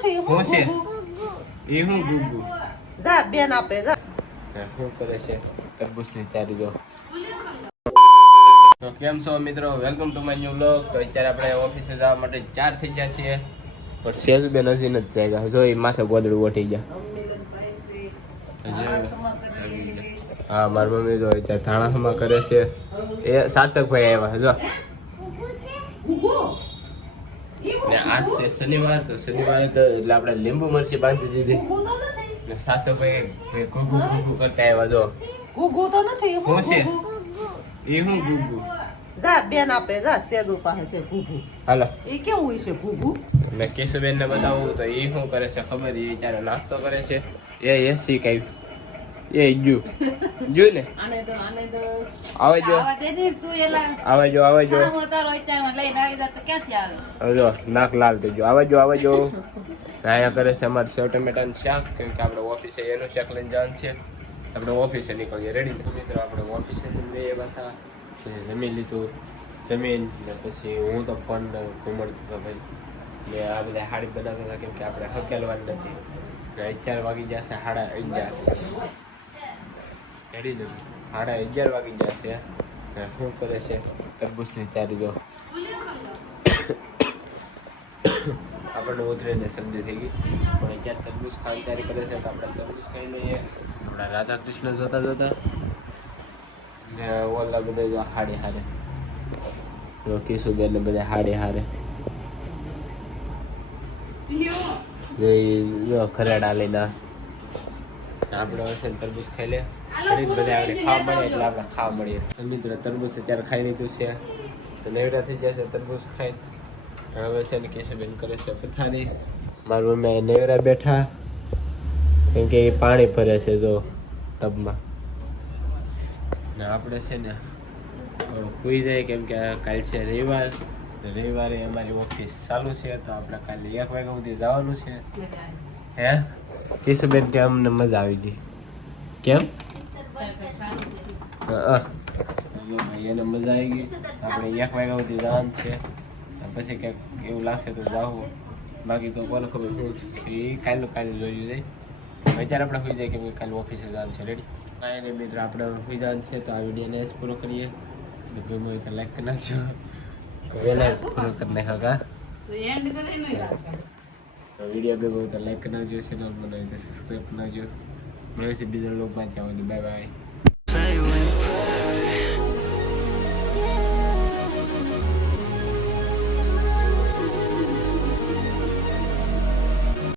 નથી હું છે એ હું ગુગુ જા બેન આપે જા શું કરે છે તરબૂચની ચારી જો. તો કેમ છો મિત્રો, welcome to my new vlog. તો અત્યારે આપણે ઓફિસે જવા માટે તૈયાર થઈ ગયા છીએ, પણ સેજુબેન હજી નથી જાગ્યા. જો એ માથે ગોદડું ઉઠી ગયા. હા, મારી મમ્મી જો અત્યારે ધાણામાં કરે છે. એ સાર્થકભાઈ આવ્યા જો. ને આજ છે શનિવાર, તો શનિવારે તો એટલે આપણે લીંબુ મરચી બાંધી દીધી. ને સાર્થકભાઈ ગુગુ ગુગુ કરતા આવ્યા જો. ગુગુ તો નથી હું છે એ હું ગુગુ જા બેન આપે જા સેજુ પાસે છે ગુગુ. હાલો એ કેવું હોય છે ગુગુ? ને કેશુબેન ને બતાવું તો એ શું કરે છે ખબર? એ ત્યારે નાસ્તો કરે છે. એ શીખાય એ જુ ને આને તો આવે જો આવે જો આવે જો જો નાક લાલ થઈ ગયો. આવે જો અહીંયા કરે છે અમારે સેવ ટમેટાનું શાક, કેમ કે આપણે ઓફિસે એનું શાક લઈને જવાનું છે. આપણે ઓફિસે નીકળીએ. રેડી ને મિત્રો, આપણે ઓફિસે બે પાછા પછી જમી લીધું. જમીન ને પછી હું તો ફોન ઘુમડતો હતો ભાઈ, ને આ બધા હાડી બનાવતા હતા, કેમ કે આપણે હકેલવાનું નથી. ને 11 વાગી જશે, 11:30 રેડી ને 11:30 વાગી જશે. શું કરે છે તરબૂચની ચારી જો. આપણને ઉતરીને શરદી થઈ ગઈ, પણ અત્યારે તરબૂચ ખાવાની તૈયારી કરે છે. તો આપણે તરબૂચ ખાઈ લઈએ. આપણા રાધા કૃષ્ણ જોતા જોતા ને ઓલા બધા જો હાડે હારે જો કિશુબેન ને બધા હાડે હારે જો ખરેડા લઈને આપણે હશે તરબૂચ ખાઈ લે. બધા આપણે ખાવા મળે એટલે આપણે ખાવા મળીએ. મિત્રો તરબૂચ અત્યારે ખાઈ લીધું છે, તો નેવડા થઈ જશે તરબૂચ ખાઈ. હવે છે ને કેશુબેન કરે છે પથારી. મારું મમ્મી નેવરા બેઠા, કેમ કે એ પાણી ભરે છે જો ટબમાં. ને આપણે છે ને સુઈ જાય, કેમ કે કાલ છે રવિવાર. રવિવારે અમારી ઓફિસ ચાલુ છે, તો આપણે કાલે 1 વાગ્યા સુધી જવાનું છે. હે કેશુબેન કે અમને મજા આવી ગઈ. કેમ? એને મજા આવી ગઈ. આપણે 1 વાગ્યા સુધી જવાનું છે, પછી કંઈક એવું લાગશે તો જાવું, બાકી તો કોને ખબર શું એ કાલે જોયું જાય. અત્યારે આપણે સુઈ જાય, કેમ કે કાલે ઓફિસે જવાનું છે. રેડી કાંઈ નહીં મિત્રો, આપણે સુઈ જવાનું છે. તો આ વિડીયોને પૂરો કરીએ. ગમે હોય તો લાઈક કરી નાખજો. વહેલા પૂરો કરી નાખો કા. તો વિડીયો ગમે હોય તો લાઈક કરી નાખજો. ચેનલ બનાવી તો સબસ્ક્રાઈબ કરી નાખજો. મળે છે બીજા લોકોમાં. ત્યાં બાય બાય.